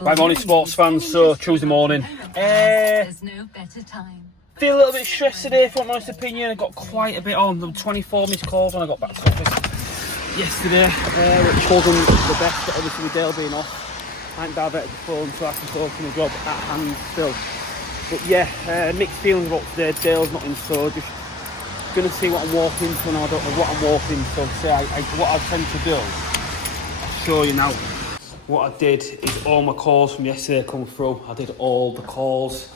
Right morning, sports fans. So Tuesday morning. Feel a little bit stressed today, for my honest opinion. I got quite a bit on. There were 24 missed calls when I got back to the office yesterday, which wasn't the best, but obviously with Dale being off, I ain't diverted the phone, so I can focus on the job at hand still. But yeah, mixed feelings about today. Dale's not in, so just gonna see what I'm walking into, and I don't know what I'm walking into. So what I tend to do, I'll show you now. What I did is all my calls from yesterday come through. I did all the calls.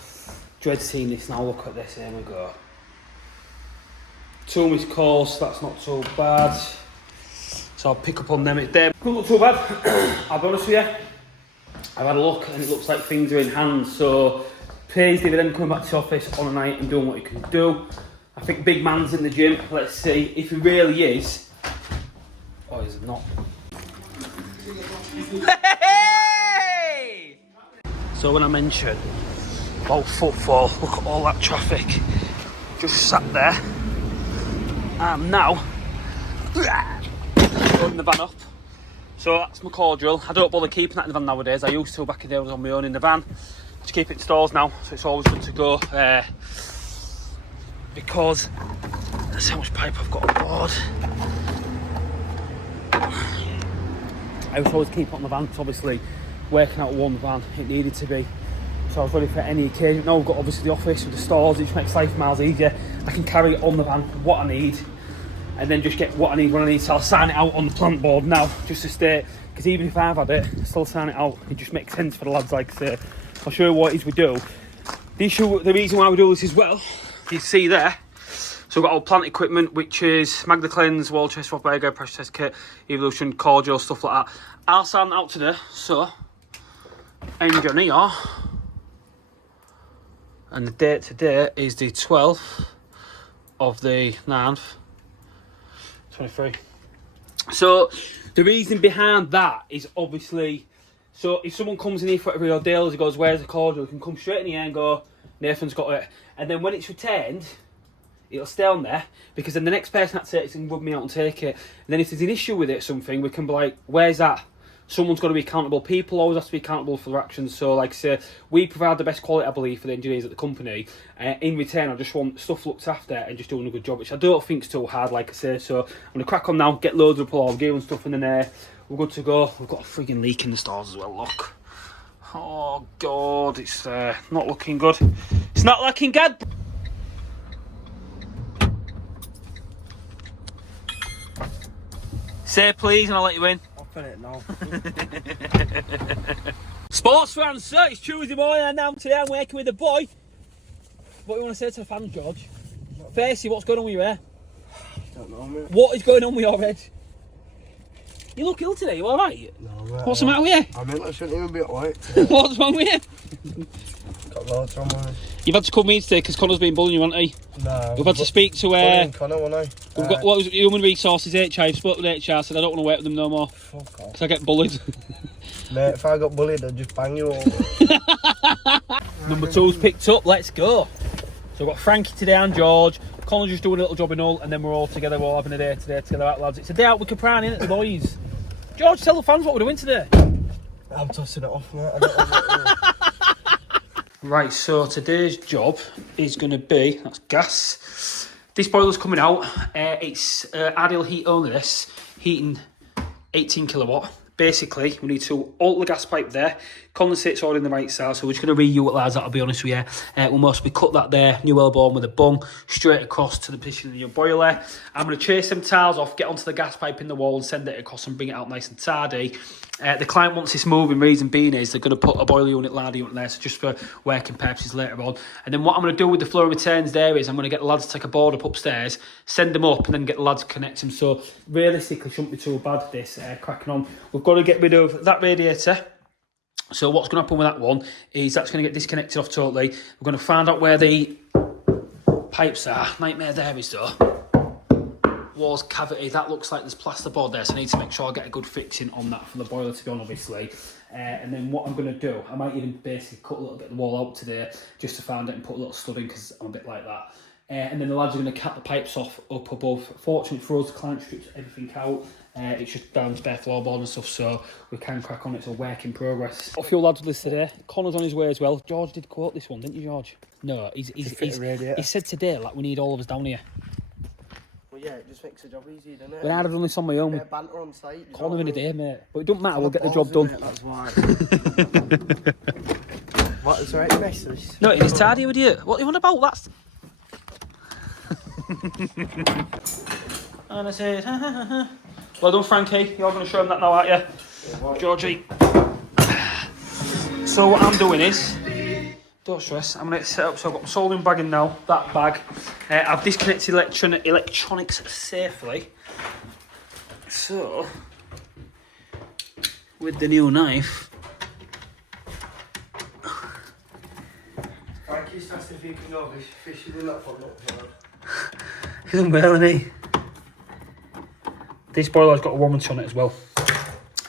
Dread seeing this now, look at this, here we go. 2 missed calls, that's not too bad. So I'll pick up on them. It doesn't look too bad, I'll be honest with you. I've had a look and it looks like things are in hand. So pays dividend coming back to the office on a night and doing what he can do. I think big man's in the gym. Let's see if he really is. Or is he not? Hey! So when I mentioned about footfall, look at all that traffic just sat there. I'm now loading the van up. So that's my cordial. I don't bother keeping that in the van nowadays. I used to back in the day. I was on my own in the van. I just keep it in stores now, so it's always good to go. Because that's how much pipe I've got on board. I was always keep it on the van, because obviously working out one van, it needed to be. So I was ready for any occasion. Now we've got obviously the office with the stores, which makes life miles easier. I can carry it on the van, what I need, and then just get what I need when I need. So I'll sign it out on the plant board now, just to state, because even if I've had it, I still sign it out. It just makes sense for the lads, like I say. I'll show you what it is we do. The reason why we do this as well, you see there, so we've got all plant equipment, which is Magna Cleanse, wall chest, rock burger, pressure test kit, evolution, cordial, stuff like that. I'll sign that out today, so engineer, and the date today is the 12th of the 9th, 23. So the reason behind that is obviously, so if someone comes in here for every deal, he goes, where's the cordial? You can come straight in here and go, Nathan's got it. And then when it's returned, it'll stay on there, because then the next person that takes it can rub me out and take it. And then if there's an issue with it or something, we can be like, where's that? Someone's got to be accountable. People always have to be accountable for their actions. So like I say, we provide the best quality, I believe, for the engineers at the company. In return, I just want stuff looked after and just doing a good job, which I don't think is too hard, like I say. So I'm going to crack on now, get loads of pull-off gear and stuff in there. We're good to go. We've got a frigging leak in the stores as well, look. Oh God, it's not looking good. It's not looking good. Say please and I'll let you in. I'll put it now. Sports fans, sir, it's Tuesday morning and now today I'm working with a boy. What do you want to say to the fans, George? Firstly, what's going on with your hair? I don't know, mate. What is going on with your head? You look ill today, you alright? No, mate. What's the matter with you? I mean, I shouldn't even be at work. What's wrong with you? Got loads wrong with me. You've had to come in today because Connor's been bullying you, hasn't he? No. We've had to speak to Connor, wasn't I? we've got what was it, Human Resources HR. I've spoken with HR, said I don't want to work with them no more. Fuck off. Because I get bullied. Mate, if I got bullied, I'd just bang you all. Number two's picked up, let's go. So we've got Frankie today and George. Connor's just doing a little job in Hull, and then we're all together, we're all having a day today together, out lads. It's a day out with Capran, innit, the boys? George, tell the fans what we're doing today. I'm tossing it off, mate. I don't know what Right, so today's job is going to be, that's gas. This boiler's coming out. It's ideal heat only, this. Heating 18 kilowatt. Basically, we need to alter the gas pipe there. Condensate's already in the right side, so we're just going to re-utilise that, I'll be honest with you. We'll mostly cut that there, new elbow with a bung, straight across to the position of your boiler. I'm going to chase them tiles off, get onto the gas pipe in the wall and send it across and bring it out nice and tidy. The client wants this moving, reason being is they're going to put a boiler unit, ladder unit there, so just for working purposes later on. And then what I'm going to do with the flow returns there is I'm going to get the lads to take a board up upstairs, send them up, and then get the lads to connect them. So realistically, shouldn't be too bad, this cracking on. We've got to get rid of that radiator. So what's going to happen with that one is that's going to get disconnected off totally. We're going to find out where the pipes are. Nightmare there is though. Walls cavity, that looks like there's plasterboard there, so I need to make sure I get a good fixing on that for the boiler to be on, obviously. And then what I'm going to do, I might even basically cut a little bit of the wall out today just to find it and put a little stud in, because I'm a bit like that. and then the lads are going to cut the pipes off up above. Fortunately for us, the client strips everything out. It's just down to bare floorboard and stuff, so we can crack on. It's a work in progress. A few lads listed here. Connor's on his way as well. George did quote this one, didn't you, George? No, he said today, like, we need all of us down here. Well, yeah, it just makes the job easier, doesn't it? When I'd have done this on my own, bit banter on site. Connor in a day, mate. But it doesn't matter, we'll get the job done. That's why. What, is there any messages? No, it is tidy with you. What are you on about? That's... And I said, well done, Frankie. You're going to show him that now, aren't you? Yeah, Georgie. So what I'm doing is, don't stress, I'm going to set up, so I've got my soldering bag in now, that bag. I've disconnected electronics safely. So, with the new knife. Frankie's asked if you can go fishing in that one up here. He's unwell, isn't he? This boiler's got a warranty on it as well.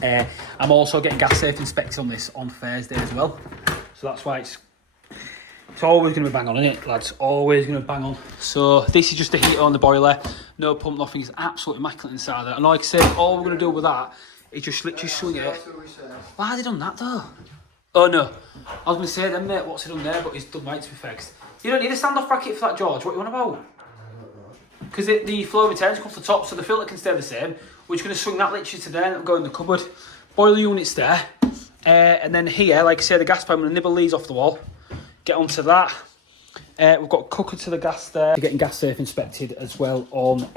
I'm also getting gas safe inspected on this on Thursday as well. So that's why it's always going to be bang on, isn't it, lads? Always going to bang on. So this is just the heater on the boiler. No pump, nothing. It's absolutely immaculate inside there. And like I said, all we're going to do with that is just literally swing it. Why have they done that though? Oh no. I was going to say then, mate, what's he done there? But he's done right to be fixed. You don't need a standoff bracket for that, George. What are you on about? Because the flow returns come to the top, so the filter can stay the same. We're just going to swing that literally to there and it'll go in the cupboard. Boiler unit's there. And then here, like I say, the gas pipe, I'm going to nibble these off the wall. Get onto that. We've got a cooker to the gas there. We're getting gas safe inspected as well on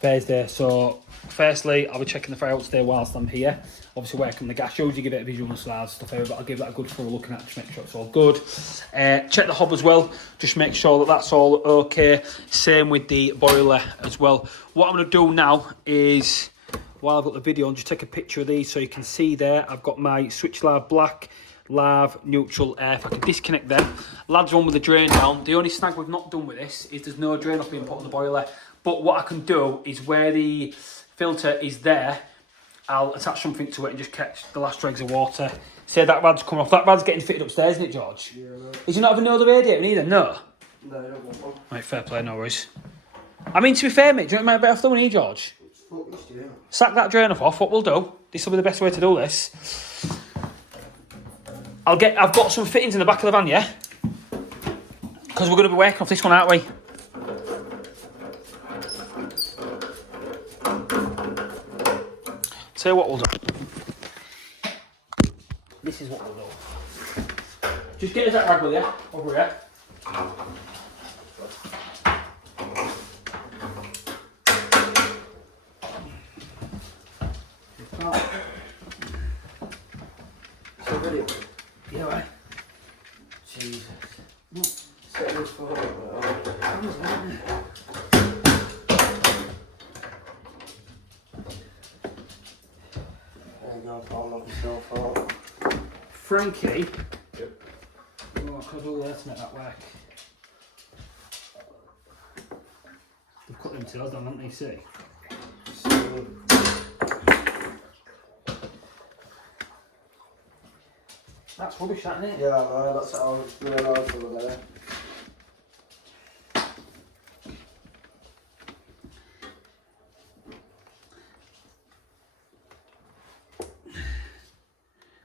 Thursday. So, firstly, I'll be checking the fire out today whilst I'm here. Obviously, working the gas shows you give it a visual and stuff over, but I'll give that a good thorough look at to make sure it's all good. Check the hob as well, just make sure that that's all okay. Same with the boiler as well. What I'm going to do now is, while I've got the video on, just take a picture of these so you can see there. I've got my switch lav black, lav, neutral, air. If I can disconnect them. Lads on with the drain down. The only snag we've not done with this is there's no drain off being put on the boiler. But what I can do is where the filter is there, I'll attach something to it and just catch the last dregs of water. Say that rad's coming off. That rad's getting fitted upstairs, isn't it, George? Yeah. Is you not having another radiator either? No? No, I don't want one. Right, fair play, no worries. I mean, to be fair, mate, do you know what might be off the money, George? Sack that drain off. What we'll do, this will be the best way to do this. I've got some fittings in the back of the van, yeah? Because we're going to be working off this one, aren't we? Tell you what we'll do. This is what we'll do. Just get us that rag with you, over here. So ready? Yeah, right. Jesus. Set this for Frankie. Yep. Oh, I could do there to make that work. They've cut them tails down, haven't they? See? That's rubbish, that, isn't it? Yeah, no, that's how it's really hard over there.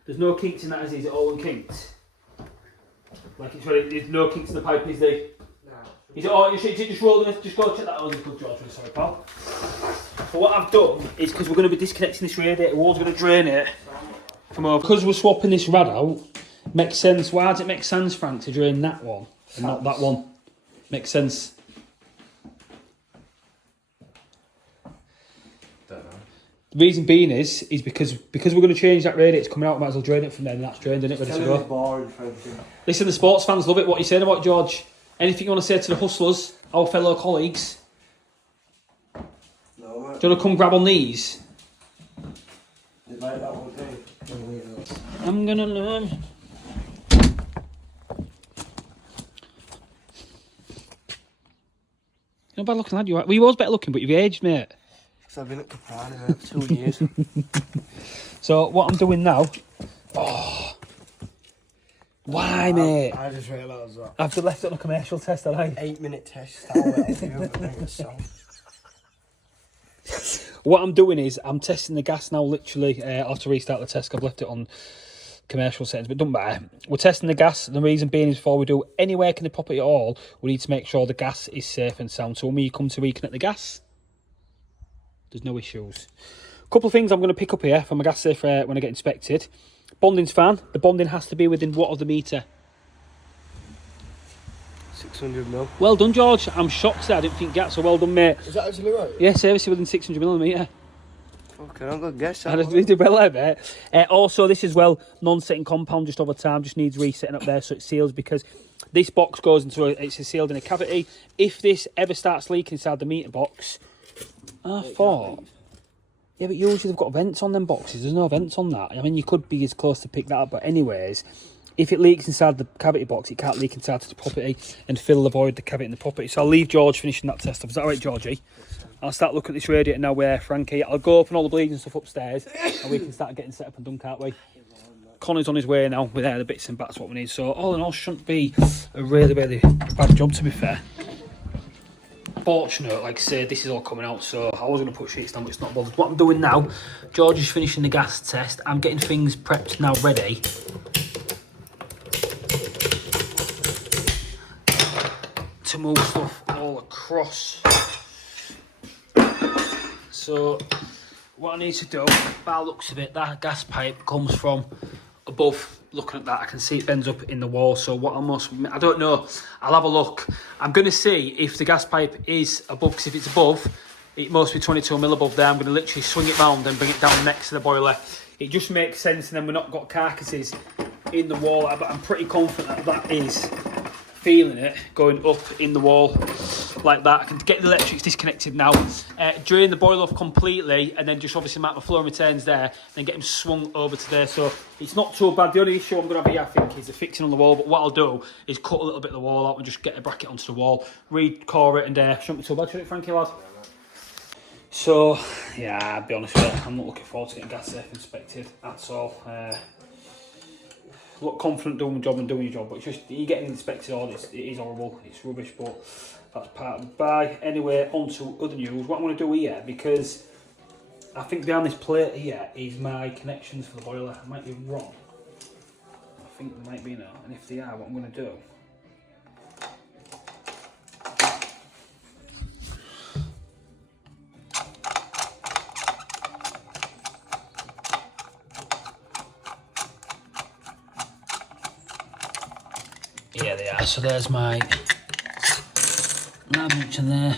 There's no kinks in that, is it all unkinked? Like it's ready, there's no kinks in the pipe, is there? No. Is it all, is it just rolling, just go check that out, good George, really sorry pal. But what I've done is, because we're going to be disconnecting this radiator, we're always going to drain it from over. Because we're swapping this rad out, makes sense. Why does it make sense, Frank, to drain that one and not that one? Makes sense. The reason being is because we're going to change that radiator, it's coming out, might as well drain it from there, and that's drained, isn't it? Ready to go. Boring, Listen, the sports fans love it. What are you saying about George? Anything you want to say to the hustlers, our fellow colleagues? No, mate. Do you want to come grab on these? They like that one thing. I'm going to learn. You're not bad looking, lad. Well, you was better looking, but you've aged, mate. Because I've been at Caprani, mate, for 2 years. So what I'm doing now, oh, Why, mate? I just realised that. I've left it on a commercial test, haven't I? 8-minute test. I'll wait on the oven myself. What I'm doing is I'm testing the gas now. Literally, I'll have to restart the test. I've left it on commercial settings, but it doesn't matter. We're testing the gas. The reason being is before we do any work in the property at all, we need to make sure the gas is safe and sound. So when we come to reconnect the gas, there's no issues. A couple of things I'm going to pick up here from my gas safe when I get inspected. Bonding's fine. The bonding has to be within what of the meter? 600 mil. Well done, George. I'm shocked that I didn't think that, so well done, mate. Is that actually right? Yeah, service within 600 millimetre. Okay, I'm going to guess that. I did well there, mate. Also, this as well, non-setting compound just over time, just needs resetting up there so it seals, because this box goes into it's sealed in a cavity. If this ever starts leaking inside the meter box, I thought... Yeah, but usually they've got vents on them boxes. There's no vents on that. I mean, you could be as close to pick that up, but anyways, if it leaks inside the cavity box, it can't leak inside the property and fill the void, the cavity in the property. So I'll leave George finishing that test off. Is that right, Georgie? I'll start looking at this radiator now where Frankie. I'll go open all the bleeds and stuff upstairs and we can start getting set up and done, can't we? Connor's on his way now with the bits and bats what we need. So all in all, shouldn't be a really, really bad job, to be fair. Fortunate, like I said, this is all coming out, so I was going to put sheets down, but it's not bothered. What I'm doing now, George is finishing the gas test. I'm getting things prepped now, ready to move stuff all across. So what I need to do, by the looks of it, that gas pipe comes from above. Looking at that, I can see it bends up in the wall. So what I don't know, I'll have a look. I'm going to see if the gas pipe is above, because if it's above, it must be 22 mil above there. I'm going to literally swing it round and bring it down next to the boiler. It just makes sense, and then we've not got carcasses in the wall. But I'm pretty confident that is feeling it going up in the wall like that. I can get the electrics disconnected now, drain the boiler off completely, and then just obviously mark my flow and returns there, then get them swung over to there. So it's not too bad. The only issue I'm going to have here, I think, is the fixing on the wall. But what I'll do is cut a little bit of the wall out and just get a bracket onto the wall, re-core it, and shouldn't be too bad, should it, Frankie, lad? So yeah, I'll be honest with you, I'm not looking forward to getting gas safe inspected at all. Look confident doing my job and doing your job, but it's just you getting inspected on, it is horrible, it's rubbish, but that's part of the buy. Anyway, on to other news. What I'm going to do here, because I think behind this plate here is my connections for the boiler. I might be wrong. I think they might be now, and if they are, what I'm going to do, yeah, they are. So there's my switch in there,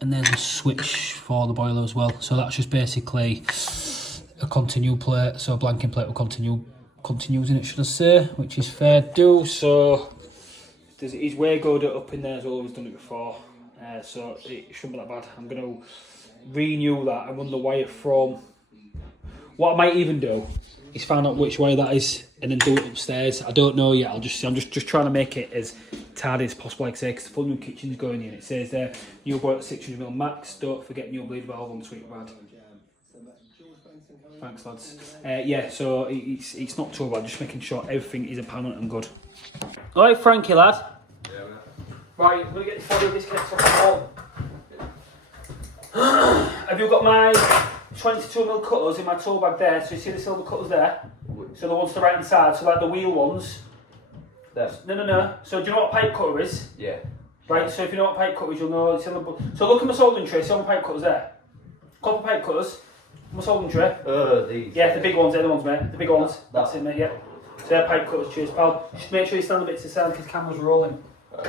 and there's a switch for the boiler as well. So that's just basically a continue plate, so a blanking plate will continues in it, should I say, which is fair do. So he's way good up in there as well. He's done it before, so it shouldn't be that bad. I'm going to renew that and run the wire from. What I might even do is find out which way that is and then do it upstairs. I don't know yet. I'm just trying to make it as tidy as possible, like I say, because the full new kitchen's going in. It says there, new boiler at 600mm max. Don't forget new bleed valve on the sweet rad. Thanks, lads. Yeah, so it's not too bad. Just making sure everything is apparent and good. All right, Frankie, lad. Yeah, man. Right, I'm gonna get the audio disconnect off the wall. Have you got my 22mm cutters in my tool bag there? So you see the silver cutters there? So the ones to the right hand side, so like the wheel ones. There. No. So do you know what a pipe cutter is? Yeah. Right, so if you know what pipe cutter is, you'll know it's in the. So look at my soldering tray, see all my pipe cutters there? Couple pipe cutters, my soldering tray. These. Yeah, the big ones, they're the ones, mate. The big ones. That's it, mate, yeah. So they're pipe cutters, cheers, pal. Just make sure you stand a bit to the side because the camera's rolling. Right.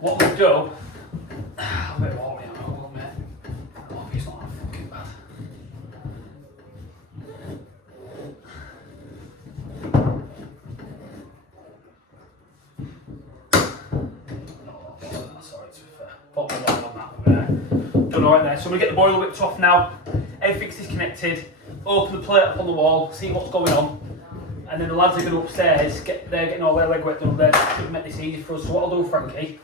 What we'll do. A bit warm here, hold on, mate. I hope it's not that fucking bad. Done alright there. So I'm going to get the boiler whipped off now. Everything's disconnected. Open the plate up on the wall, see what's going on. And then the lads are going upstairs, they're getting all their leg wet done up there. Should make this easy for us. So what I'll do, Frankie.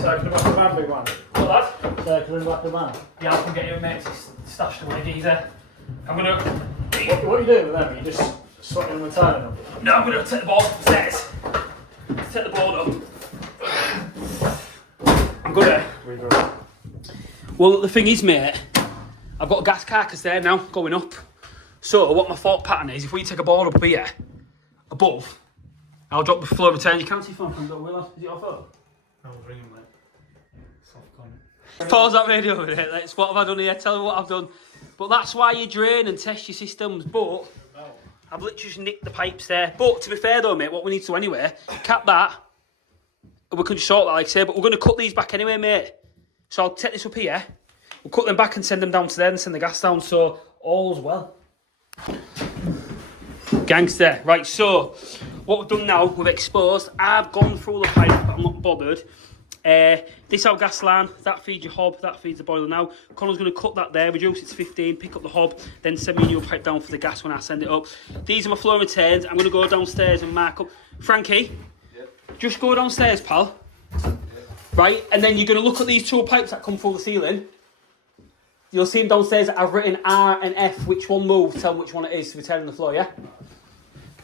Sorry, can I have the big one? lad. So, can we back the man? Yeah, I can get him, mate. It's stashed away, geezer. I'm gonna. What are you doing with them? Are you just sweating them and tying them? No, I'm gonna take the board upstairs. Take the board up. I'm gonna. Well, the thing is, mate, I've got a gas carcass there now going up. So, what my thought pattern is, if we take a board up here, above, I'll drop the floor return. You can't see phone from the will. Is it your phone? I was ringing, mate. Soft cunt. Pause that radio over there. Let's, what have I done here? Tell me what I've done. But that's why you drain and test your systems. But I've literally just nicked the pipes there. But to be fair though, mate, what we need to anyway, cap that. And we can just sort that, like I say. But we're going to cut these back anyway, mate. So I'll take this up here. We'll cut them back and send them down to there and send the gas down. So all's well. Gangster. Right, so what we've done now, we've exposed. I've gone through the pipe, but I'm not bothered. This our gas line, that feeds your hob, that feeds the boiler now. Connor's going to cut that there, reduce it to 15, pick up the hob, then send me a new pipe down for the gas when I send it up. These are my floor retains. I'm going to go downstairs and mark up. Frankie, just go downstairs, pal. Right, and then you're going to look at these two pipes that come through the ceiling. You'll see them downstairs. I've written R and F, which one moves, tell them which one it is to return on the floor, yeah?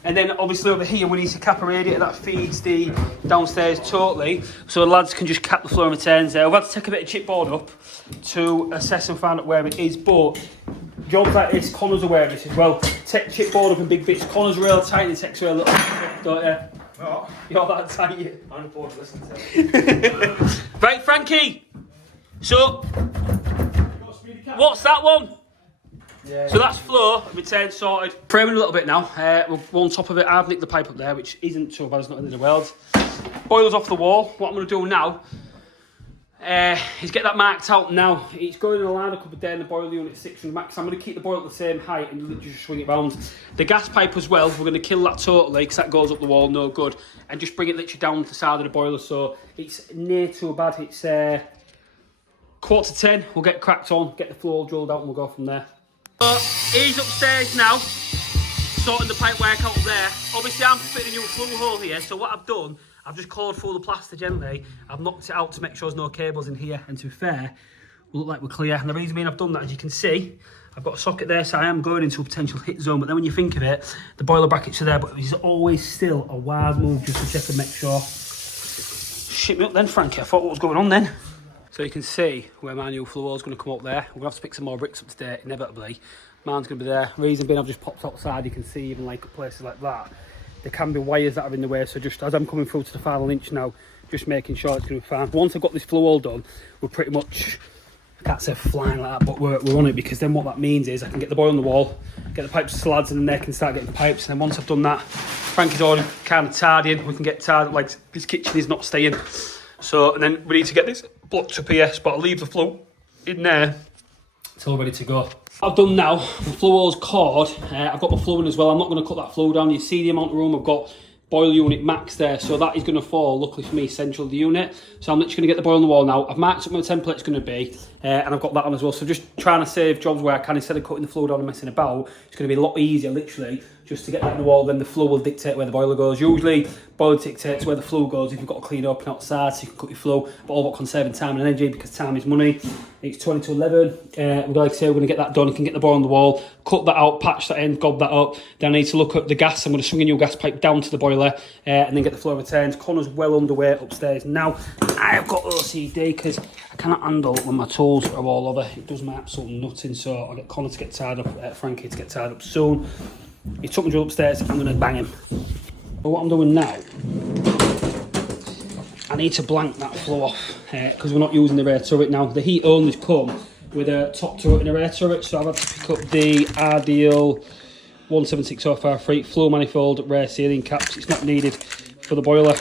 And then obviously over here we need to cap a radiator that feeds the downstairs totally, so the lads can just cap the floor and returns there. I've had to take a bit of chipboard up to assess and find out where it is, but jobs like this, Connor's aware of this as well. Take chipboard up in big bits. Connor's real tight and takes real little stuff, don't you? No. You're that tight. I'm on board to listen to it. Right, Frankie. So, what's that one? Yeah. So that's floor, return sorted. Framing a little bit now. We're on top of it. I've nicked the pipe up there, which isn't too bad, it's not in the world. Boiler's off the wall. What I'm going to do now is get that marked out now. It's going in a line up there in the boiler unit 600 max. I'm going to keep the boiler at the same height and literally just swing it round. The gas pipe as well, we're going to kill that totally because that goes up the wall, no good. And just bring it literally down to the side of the boiler so it's near too bad. It's 9:45. We'll get cracked on, get the floor drilled out and we'll go from there. So he's upstairs now, sorting the pipe work out there. Obviously I'm fitting a new flue hole here, so what I've done, I've just clawed through the plaster gently. I've knocked it out to make sure there's no cables in here, and to be fair, we look like we're clear. And the reason being I've done that, as you can see, I've got a socket there, so I am going into a potential hit zone. But then when you think of it, the boiler brackets are there, but it's always still a wise move just to check and make sure. Shit me up then, Frankie. I thought what was going on then. So you can see where my new flue hole is going to come up there. We're going to have to pick some more bricks up today, inevitably. Mine's going to be there. Reason being I've just popped outside, you can see even like places like that. There can be wires that are in the way, so just as I'm coming through to the final inch now, just making sure it's going to be fine. Once I've got this flue hole done, we're pretty much, I can't say flying like that, but we're on it, because then what that means is I can get the boiler on the wall, get the pipes to slads, and then they can start getting the pipes. And then once I've done that, Frankie's already kind of tidying. We can get tied, like this kitchen is not staying. So, and then we need to get this blocked up here, but I'll leave the flue in there. It's all ready to go. I've done now, the flue hole's cord. I've got my flue in as well. I'm not going to cut that flue down. You see the amount of room I've got. Boiler unit max there, so that is going to fall, luckily for me, central to the unit. So I'm literally going to get the boiler on the wall now. I've marked up where the template's going to be, and I've got that on as well. So just trying to save jobs where I can, instead of cutting the flue down and messing about. It's going to be a lot easier, literally, just to get that in the wall. Then the flue will dictate where the boiler goes. Usually, boiler dictates where the flue goes if you've got to clean up and outside, so you can cut your flue. But all about conserving time and energy, because time is money. It's 20 to 11. Like I say, we're going to get that done. You can get the boiler on the wall, cut that out, patch that in, gob that up. Then I need to look at the gas. I'm going to swing a new gas pipe down to the boiler, and then get the floor returns. Connor's well underway upstairs now. I've got OCD because I cannot handle when my tools are all over. It does my absolute nutting, so I'll get Connor to get tied up, Frankie to get tied up soon. He took me to upstairs, I'm going to bang him. But what I'm doing now, I need to blank that flue off, because we're not using the rear turret now. The heat only's come with a top turret and a rear turret, so I've had to pick up the Ideal 17605 flue manifold rear sealing caps. It's not needed for the boiler.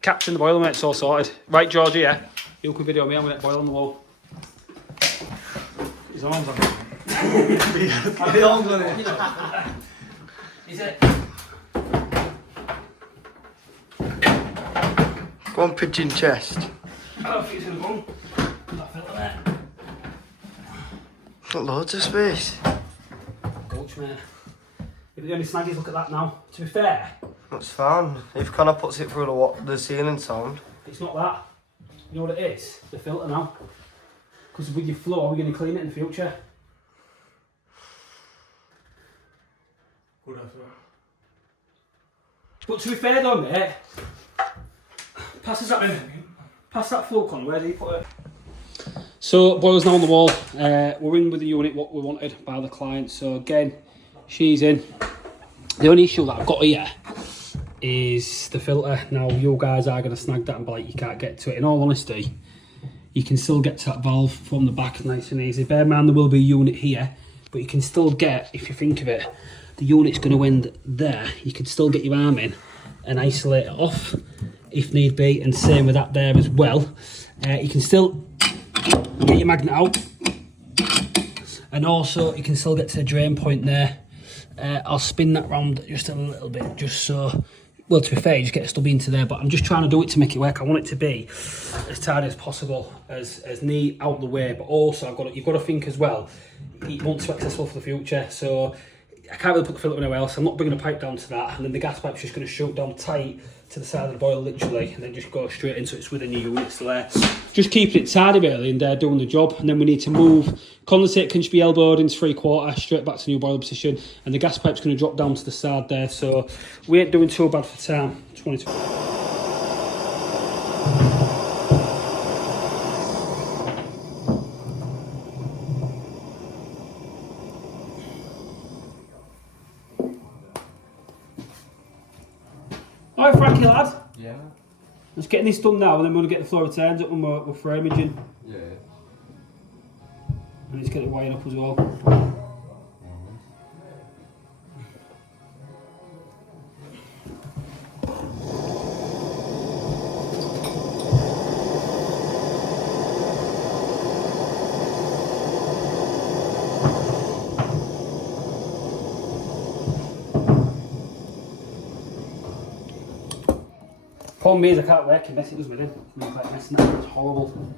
Caps in the boiler, mate, it's all sorted. Right, Georgie, yeah? You can video me, I'm going to get boiler on the wall. His arms on it. I'll be arms on it. Is it? Go on, pigeon chest. I don't think it's going to go. That filter there. Got loads of space. Coach, mate. The only snag is, look at that now. To be fair, That's fine. If Connor puts it through the ceiling sound. it's not that. You know what it is? The filter now. Because with your floor, we're going to clean it in the future. Good effort. But to be fair though, mate, pass that floor con, where do you put it? So, boiler's now on the wall. We're in with the unit what we wanted by the client. So again, she's in. The only issue that I've got here is the filter. Now, you guys are going to snag that and be like, you can't get to it. In all honesty, you can still get to that valve from the back nice and easy. Bear in mind there will be a unit here, but you can still get, if you think of it, the unit's going to end there. You can still get your arm in and isolate it off if need be, and same with that there as well. You can still get your magnet out, and also you can still get to the drain point there. I'll spin that round just a little bit, just so, well, to be fair, you just get a stub into there, but I'm just trying to do it to make it work. I want it to be as tidy as possible, as neat out the way, but also you've got to think as well, you want to be accessible for the future. So I can't really put the filter anywhere else. I'm not bringing a pipe down to that, and then the gas pipe's just going to shoot down tight to the side of the boiler, literally, and then just go straight into it's within the unit. So there, just keeping it tidy really, and doing the job. And then we need to move. Condensate can just be elbowed into 3/4 straight back to new boiler position, and the gas pipe's going to drop down to the side there. So we ain't doing too bad for time. 22. Alright, Frankie lad. Yeah. Let's get this done now, and then we're going to get the floor returns up when we're framaging. Yeah. And let's get it wired up as well. Problem is, I can't work in messages with it. It means like messing that, it's horrible.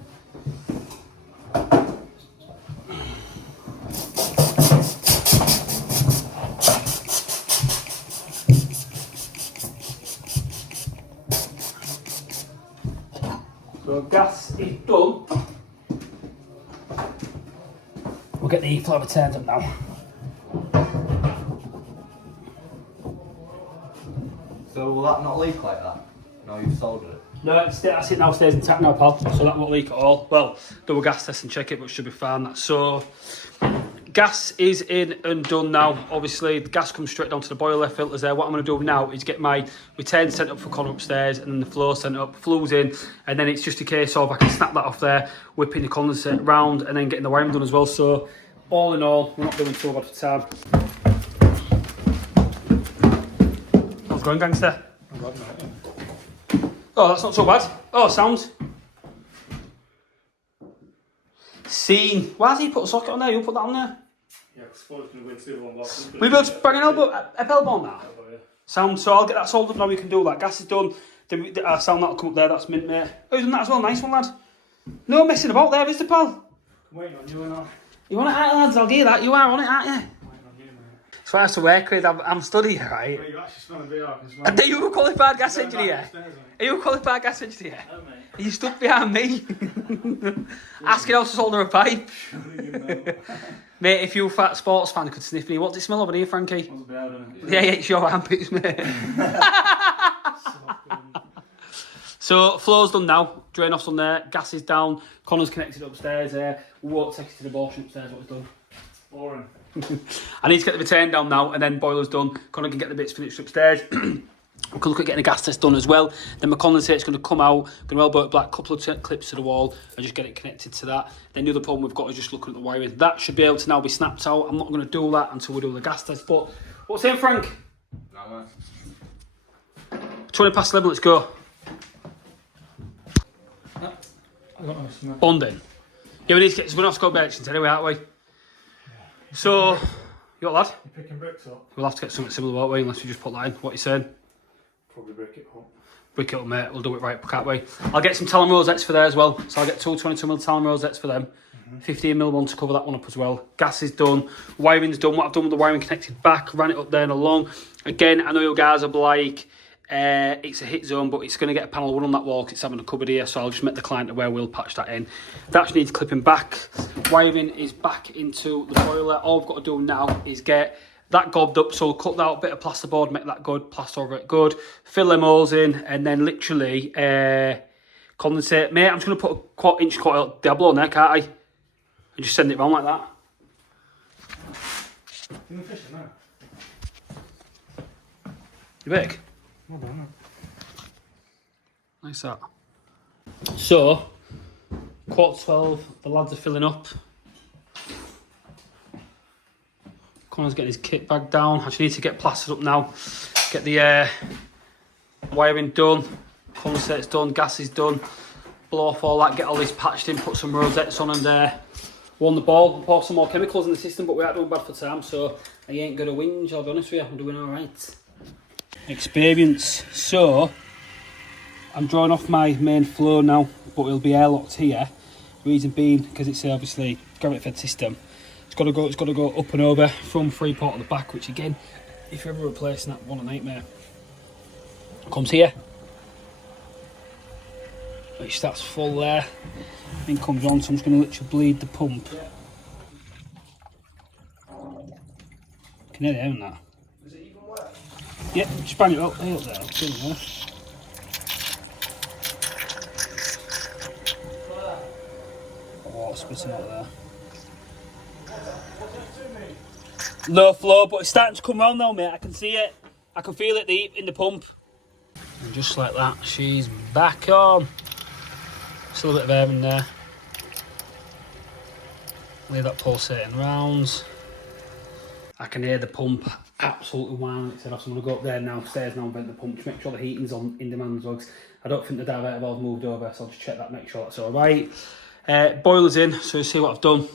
So gas is done. We'll get the floor returns up now. So will that not leak like that? No, you've soldered it. No, that's it now, stays intact now, pal. So that won't leak at all. Well, do a gas test and check it, but it should be fine. So, gas is in and done now. Obviously, the gas comes straight down to the boiler, filters there. What I'm going to do now is get my return sent up for Connor upstairs, and then the flow sent up, flues in, and then it's just a case of I can snap that off there, whipping the condensate round, and then getting the wiring done as well. So, all in all, we're not doing too bad for time. How's it going, gangster? Oh, that's not so bad. Oh, sound. Scene. Why has he put a socket on there? You put that on there? Yeah, I suppose it's going to go into the other one box. We built bang an elbow on that. Sound. So I'll get that sold up now. We can do that. Gas is done. Sound that'll come up there. That's mint, mate. Oh, isn't that as well? Nice one, lad. No messing about there, is there, pal? I'm waiting on you and I. You want it, lads? I'll give you that. You are on it, aren't you? It's nice to work with. I'm studying, right? Well, you actually smell a bit out. Are you a qualified gas engineer? Are you a qualified gas engineer? No, mate. Are you stuck behind me? Asking how to solder a pipe. Mate, if you a fat sports fan could sniff me, what does it smell over here, Frankie? Smells bad, doesn't it? Yeah, it's your armpits, mate. So, flow's done now. Drain off's done there. Gas is down. Connor's connected upstairs there. We won't take it to the abortion upstairs, what he's done. Boring. I need to get the return down now, and then boiler's done. Connor can get the bits finished upstairs. We can look at getting a gas test done as well. Then my condensate's going to come out, going to elbow it back, couple of clips to the wall, and just get it connected to that. Then the other problem we've got is just looking at the wiring. That should be able to now be snapped out. I'm not going to do that until we do the gas test. But what's in, Frank? No, 20 past 11, let's go. I don't know. Smell. Bonding. Yeah, we need to get, we're not to go elections anyway, aren't we? So, you what, lad? You're picking bricks up? We'll have to get something similar, won't we? Unless we just put that in. What are you saying? Probably brick it up. Brick it up, mate. We'll do it right, can't we? I'll get some talon rosettes for there as well. So I'll get two 22mm talon rosettes for them. 15mm one to cover that one up as well. Gas is done. Wiring's done. What I've done with the wiring connected back, ran it up there and along. Again, I know you guys are like, It's a hit zone, but it's going to get a panel one on that wall because it's having a cupboard here, so I'll just make the client aware we'll patch that in. That just needs clipping back. Wiring is back into the boiler. All we've got to do now is get that gobbed up, so we'll cut that out, bit of plasterboard, make that good, plaster over it good, fill them holes in, and then literally condensate. Mate, I'm just going to put a quarter-inch coil Diablo on there, can't I? And just send it round like that. You fish it now? You big? Not bad. Nice that. So, 12:15, the lads are filling up. Connor's getting his kit bag down. I just need to get plastered up now. Get the wiring done, condensate's done, gas is done. Blow off all that, get all this patched in, put some rosettes on and won the ball. Pour some more chemicals in the system, but we aren't doing bad for time, so I ain't gonna whinge, I'll be honest with you, I'm doing alright. Experience. So, I'm drawing off my main flow now, but it'll be airlocked here. Reason being, because it's obviously gravity fed system. It's got to go up and over from Freeport at the back, which again, if you're ever replacing that, one a nightmare. Comes here, which that's full there, then comes on, so I'm just going to literally bleed the pump. Can hear it, haven't that? Is it even wet? Yeah, just bang it up there. Oh, it's spitting out there. Low flow, but it's starting to come round now, mate. I can see it. I can feel it in the pump. And just like that, she's back on. Still a bit of air in there. Leave that pulsating rounds. I can hear the pump absolutely whining itself off, so I'm going to go up there now, upstairs now, and vent the pump to make sure the heating's on in demand plugs. I don't think the diverter valve's moved over, so I'll just check that, make sure that's alright. Boiler's in, so you see what I've done.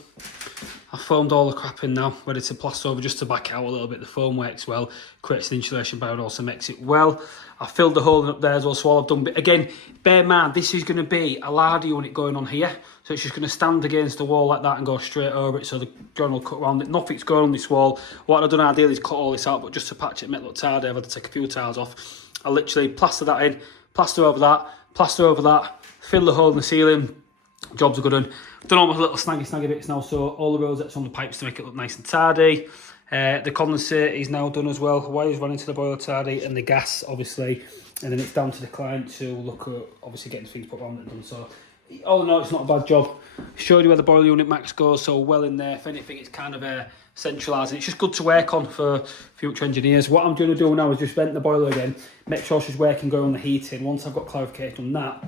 I've foamed all the crap in now, ready to plaster over just to back it out a little bit. The foam works well, creates an insulation bar and also makes it well. I filled the hole up there as well, so all I've done, but again, bear in mind, this is going to be a ladder unit going on here, so it's just going to stand against the wall like that and go straight over it, so the joint will cut around it. Nothing's going on this wall. What I've done ideally is cut all this out, but just to patch it and make it look tidy, I've had to take a few tiles off. I literally plaster that in, plaster over that, fill the hole in the ceiling. Jobs are good done. Done all my little snaggy bits now, so all the rosettes on the pipes to make it look nice and tidy. The condensate is now done as well. Wires running to the boiler tidy, and the gas obviously, and then it's down to the client to look at obviously getting things put around it done. So all in all, it's not a bad job. Showed you where the boiler unit max goes, so well in there. If anything, it's kind of centralising. It's just good to work on for future engineers. What I'm going to do now is just vent the boiler again, make sure she's working, going on the heating. Once I've got clarification on that,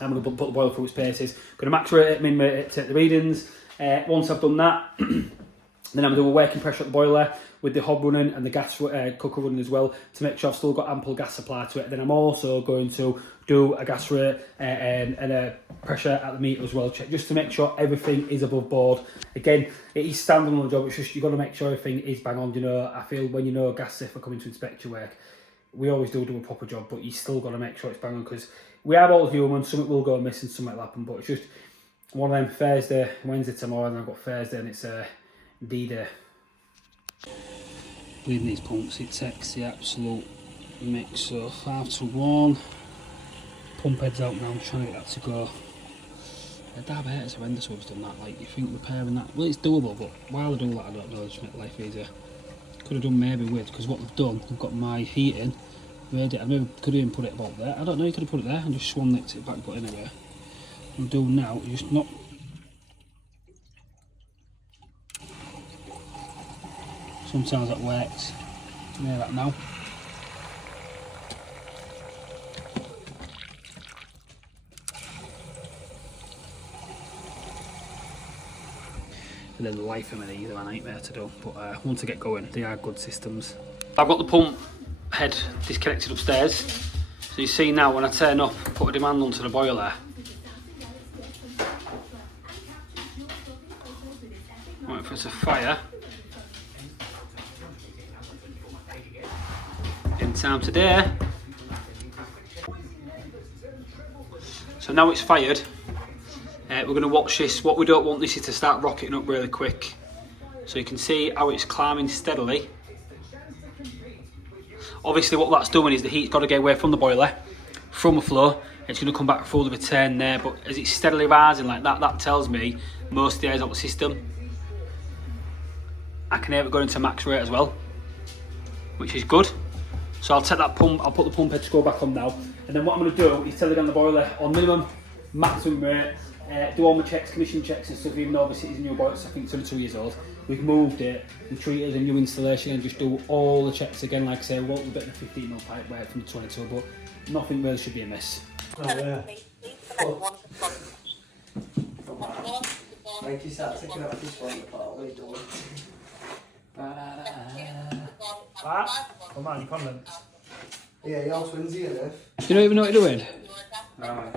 I'm going to put the boiler through its paces. Going to max rate it, min rate it, take the readings. Once I've done that, then I'm going to do a working pressure at the boiler with the hob running and the gas cooker running as well to make sure I've still got ample gas supply to it. Then I'm also going to do a gas rate and a pressure at the meter as well, check just to make sure everything is above board. Again, it is standard on the job. It's just you've got to make sure everything is bang on. You know, I feel when you know gas safe are coming to inspect your work, we always do a proper job, but you still got to make sure it's bang on because we are all human. Something will go missing, something will happen, but it's just one of them. Thursday, Wednesday tomorrow, and then I've got Thursday, and it's D-Day. Bleeding these pumps, it takes the absolute mix. So 5 to 1. Pump head's out now. I'm trying to get that to go. The diverter's horrendous who's done that. Like you think repairing that, well, it's doable, but while I do that, I don't know. Just make life easier. Could have done maybe with because what they've done, they've got my heating. I maybe could even put it about there. I don't know, you could have put it there and just swan next it back, but anyway. What I'm doing now is just not. Sometimes that works. Near that now. And then the life of me, these are a nightmare to do, but once I get going, they are good systems. I've got the pump head disconnected upstairs, so you see now when I turn up, put a demand onto the boiler. Wait for it to fire. In time today. So now it's fired. We're going to watch this. What we don't want this is to start rocketing up really quick. So you can see how it's climbing steadily. Obviously what that's doing is the heat's got to get away from the boiler, from the flow. It's going to come back full of return there, but as it's steadily rising like that, that tells me most of the air's out the system. I can hear it going into max rate as well, which is good. So I'll take that pump, I'll put the pump head screw back on now, and then what I'm going to do is tell it on the boiler on minimum, maximum rate, do all my checks, commission checks and stuff, even though obviously it's a new boiler, so I think it's only 2 years old. We've moved it, we treat it as a new installation and just do all the checks again, like I say, we'll a bit of a 15mm pipe right from the 22, but nothing really should be amiss. Oh, yeah. Like you start taking up this one apart, what are you doing? Come on, you come then. Yeah, you're twinsy enough. You don't even know what you're doing? No.